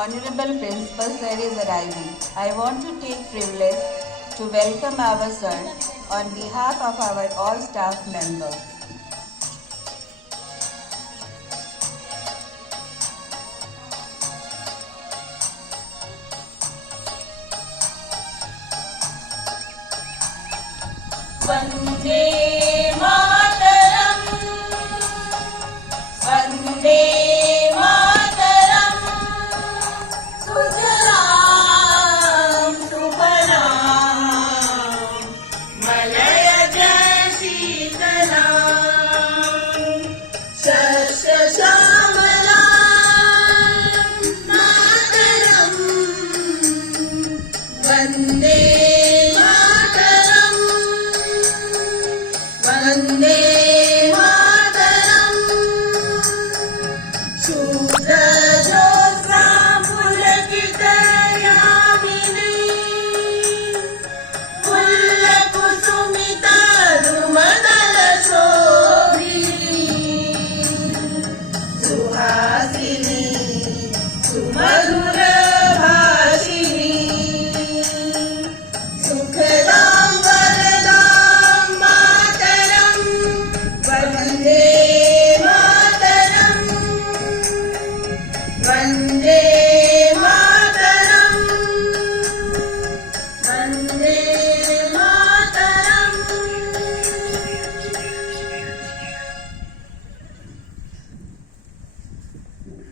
Honorable Principal Sir is arriving. I want to take privilege to welcome our sir on behalf of our all staff members. Vande Mataram, Vande Mataram, Sujalam Subhalam, Malaya Shitalam, Shasya Shamalam, Mataram, Vande Vande Mataram, Shudra Jyotsna Pulakita Yamini, Pulla Kusumita Dhumadala Shobhini, Suhasini, Sumadhura Bhashini, Sukhadam Varadam Mataram, Vande Mataram, Vande Mataram, Vande Mataram.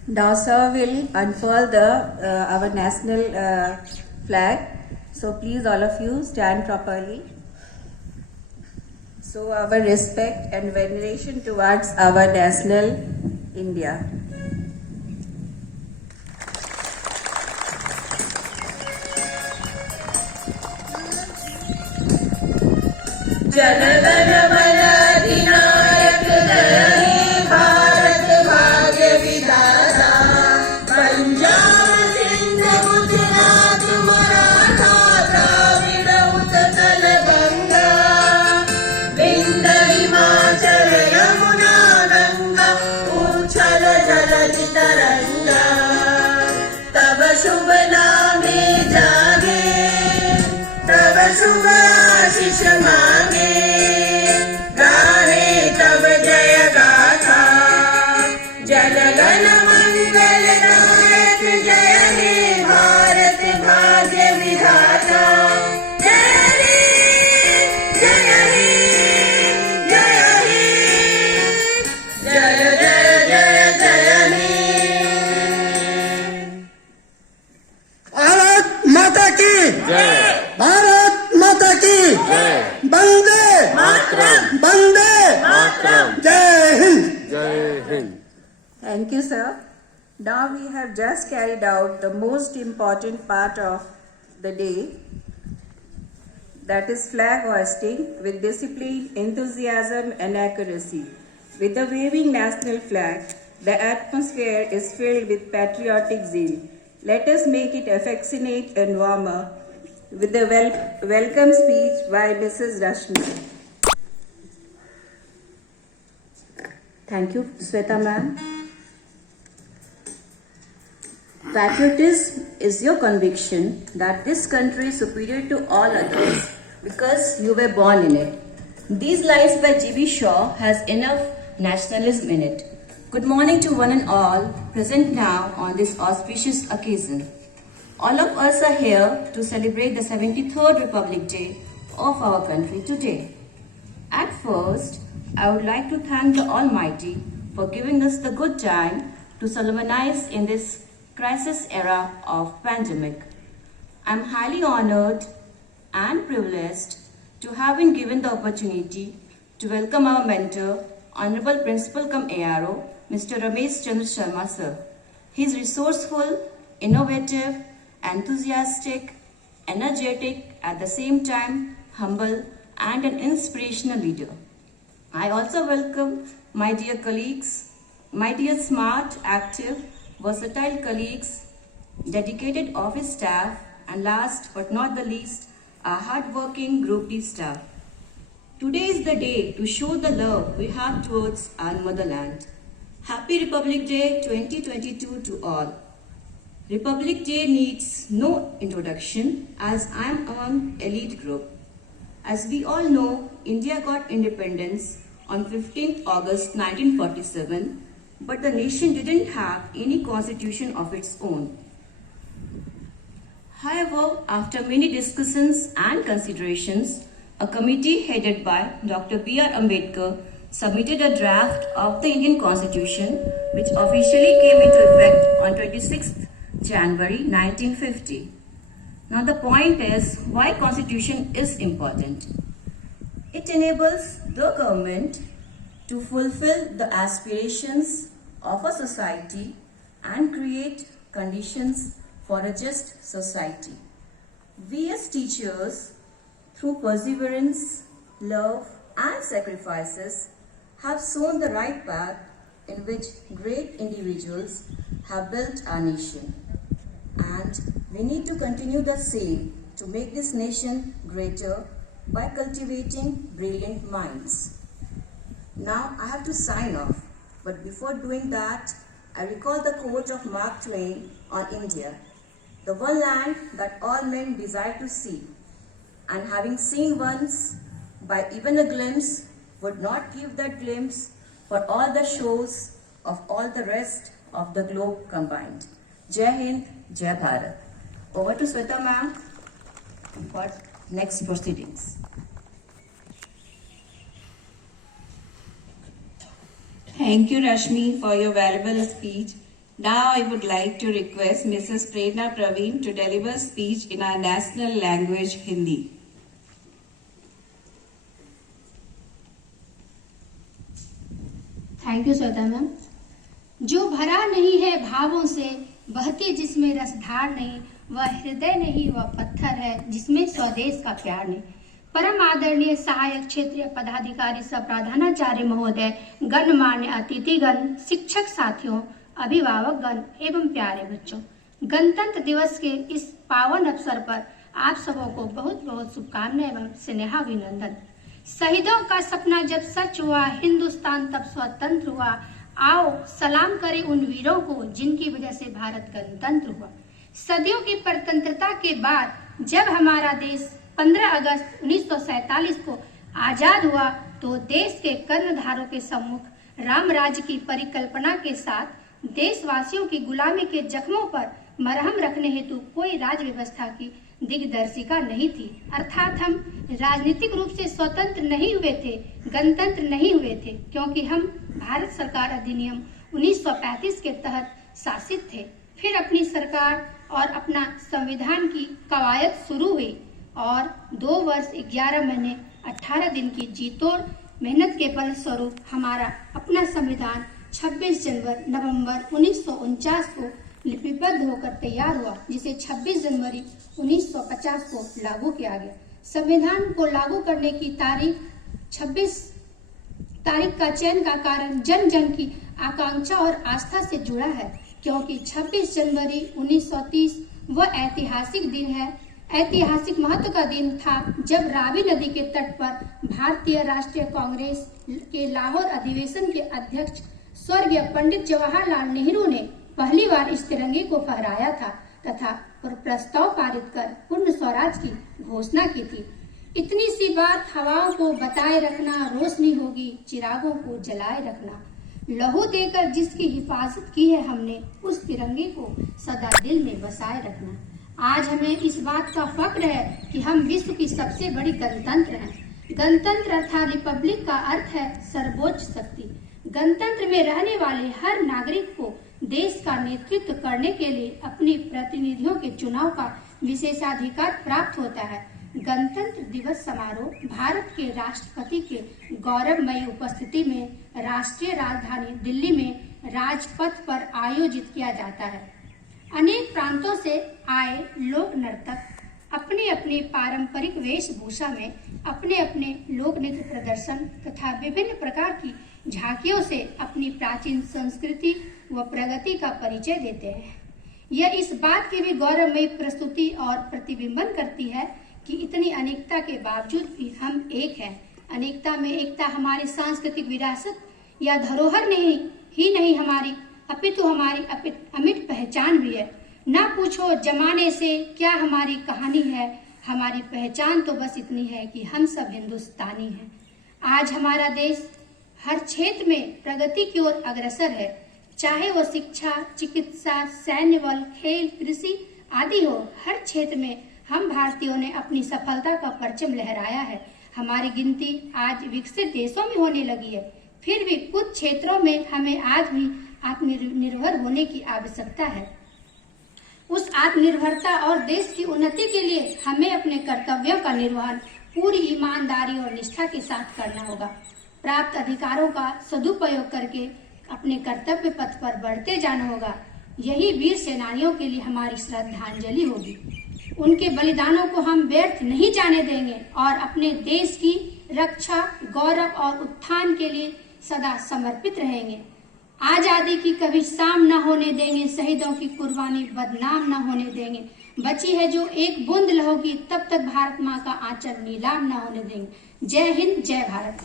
Now sir will unfurl our national flag. So please all of you stand properly. So our respect and veneration towards our national India. जनगण मन अधिनायक जय भारत भाग्य विधाता पंजाब सिंध गुजरात मराठा द्राविड़ उत्कल गंगा विंध्य हिमाचल यमुना गंगा उच्छल जलधि तरंगा तब शुभ नामे जागे तब शुभ आशीष मांगे गाहे तब जय गाथा जनगण मंगल नायक जय हे भारत भाग्य विधाता जय हे जय हे जय हे जय जय जय जय हे भारत माता की जय भारत माता की जय वंदे मातरम वंदे मातरम जय हिंद जय Hind. Thank you, sir. Now we have just carried out the most important part of the day, that is flag hoisting with discipline, enthusiasm and accuracy. With the waving national flag, the atmosphere is filled with patriotic zeal. Let us make it affectionate and warmer with the welcome speech by Mrs. Rashmi. Thank you, Sweta ma'am. Patriotism is your conviction that this country is superior to all others because you were born in it. These lines by G.B. Shaw has enough nationalism in it. Good morning to one and all present now on this auspicious occasion. All of us are here to celebrate the 73rd Republic Day of our country today. At first, I would like to thank the Almighty for giving us the good time to solemnize in this crisis era of pandemic. I am highly honored and privileged to have been given the opportunity to welcome our mentor, Honorable Principal cum ARO, Mr. Ramesh Chandra Sharma sir. He is resourceful, innovative, enthusiastic, energetic, at the same time humble and an inspirational leader. I also welcome my dear colleagues, my dear smart, active, versatile colleagues, dedicated office staff, and last but not the least, our hard-working Group D staff. Today is the day to show the love we have towards our motherland. Happy Republic Day 2022 to all. Republic Day needs no introduction as I am among elite group. As we all know, India got independence on 15th August 1947, but the nation didn't have any constitution of its own. However, after many discussions and considerations, a committee headed by Dr. B.R. Ambedkar submitted a draft of the Indian Constitution, which officially came into effect on 26th January 1950. Now the point is why Constitution is important. It enables the government to fulfill the aspirations of a society and create conditions for a just society. We as teachers, through perseverance, love and sacrifices, have shown the right path in which great individuals have built our nation. And we need to continue the same to make this nation greater by cultivating brilliant minds. Now I have to sign off, but before doing that, I recall the quote of Mark Twain on India, the one land that all men desire to see, and having seen once, by even a glimpse, would not give that glimpse for all the shows of all the rest of the globe combined. Jai Hind, Jai Bharat. Over to Sweta ma'am for next proceedings. Thank you, Rashmi, for your valuable speech. Now I would like to request Mrs. Prerna Praveen to deliver a speech in our national language, Hindi. Thank you Shweta मैम। जो भरा नहीं है भावों से, बहती जिसमें रसधार नहीं, वह हृदय नहीं, वह पत्थर है जिसमें स्वदेश का प्यार नहीं। परम आदरणीय सहायक क्षेत्रीय पदाधिकारी सह प्रधानाचार्य महोदय, गणमान्य अतिथिगण, शिक्षक साथियों, अभिभावक गण एवं प्यारे बच्चों, गणतंत्र दिवस के इस पावन अवसर पर आप सबों को बहुत बहुत शुभकामनाएं एवं स्नेहाभिनंदन। शहीदों का सपना जब सच हुआ, हिंदुस्तान तब स्वतंत्र हुआ। आओ सलाम करें उन वीरों को जिनकी वजह से भारत गणतंत्र हुआ। सदियों की परतंत्रता के बाद जब हमारा देश 15 अगस्त 1947 को आजाद हुआ, तो देश के कर्णधारों के सम्मुख राम राज्य की परिकल्पना के साथ देशवासियों की गुलामी के जख्मों पर मरहम रखने हेतु कोई राज व्यवस्था की दिग्दर्शिका नहीं थी। अर्थात हम राजनीतिक रूप से स्वतंत्र नहीं हुए थे, गणतंत्र नहीं हुए थे, क्योंकि हम भारत सरकार अधिनियम 1935 के तहत शासित थे। फिर अपनी सरकार और अपना संविधान की कवायद शुरू हुई और 2 वर्ष 11 महीने 18 दिन की जीतोड़ मेहनत के फलस्वरूप हमारा अपना संविधान 26 नवंबर 1949 को लिपिबद्ध होकर तैयार हुआ, जिसे 26 जनवरी 1950 को लागू किया गया। संविधान को लागू करने की तारीख 26 तारीख का चयन का कारण जन जन की आकांक्षा और आस्था से जुड़ा है, क्योंकि 26 जनवरी 1930 वह ऐतिहासिक दिन है। ऐतिहासिक महत्व का दिन था जब रावी नदी के तट पर भारतीय राष्ट्रीय कांग्रेस के लाहौर अधिवेशन के अध्यक्ष स्वर्गीय पंडित जवाहरलाल नेहरू ने पहली बार इस तिरंगे को फहराया था तथा प्रस्ताव पारित कर पूर्ण स्वराज की घोषणा की थी। इतनी सी बात हवाओं को बताए रखना, रोशनी होगी चिरागों को जलाए रखना। लहू देकर जिसकी हिफाजत की है हमने, उस तिरंगे को सदा दिल में बसाए रखना। आज हमें इस बात का फक्र है कि हम विश्व की सबसे बड़ी गणतंत्र हैं। गणतंत्र अर्थात रिपब्लिक का अर्थ है सर्वोच्च शक्ति। गणतंत्र में रहने वाले हर नागरिक को देश का नेतृत्व करने के लिए अपने प्रतिनिधियों के चुनाव का विशेषाधिकार प्राप्त होता है। गणतंत्र दिवस समारोह भारत के राष्ट्रपति के गौरवमयी उपस्थिति में राष्ट्रीय राजधानी दिल्ली में राजपथ पर आयोजित किया जाता है। अनेक प्रांतों से आए लोक नर्तक अपने अपने पारंपरिक वेशभूषा में अपने अपने लोक नृत्य प्रदर्शन तथा विभिन्न प्रकार की झांकियों से अपनी प्राचीन संस्कृति व प्रगति का परिचय देते हैं। यह इस बात की भी गौरवमयी प्रस्तुति और प्रतिबिंबन करती है कि इतनी अनेकता के बावजूद भी हम एक हैं। अनेकता में एकता हमारी सांस्कृतिक विरासत या धरोहर नहीं हमारी, अपितु हमारी अमिट पहचान भी है। ना पूछो जमाने से क्या हमारी कहानी है, हमारी पहचान तो बस इतनी है कि हम सब हिंदुस्तानी हैं। आज हमारा देश हर क्षेत्र में प्रगति की ओर अग्रसर है, चाहे वो शिक्षा, चिकित्सा, सैन्य बल, खेल, कृषि आदि हो। हर क्षेत्र में हम भारतीयों ने अपनी सफलता का परचम लहराया है। हमारी गिनती आज विकसित देशों में होने लगी है, फिर भी कुछ क्षेत्रों में हमें आज भी आत्मनिर्भर होने की आवश्यकता है। उस आत्मनिर्भरता और देश की उन्नति के लिए हमें अपने कर्तव्यों का निर्वहन पूरी ईमानदारी और निष्ठा के साथ करना होगा। प्राप्त अधिकारों का सदुपयोग करके अपने कर्तव्य पथ पर बढ़ते जाना होगा। यही वीर सेनानियों के लिए हमारी श्रद्धांजलि होगी। उनके बलिदानों को हम व्यर्थ नहीं जाने देंगे और अपने देश की रक्षा, गौरव और उत्थान के लिए सदा समर्पित रहेंगे। आजादी की कभी शाम न होने देंगे, शहीदों की कुर्बानी बदनाम न होने देंगे। बची है जो एक बूंद लहू की, तब तक भारत माँ का आंचल नीलाम न होने देंगे। जय हिंद, जय भारत।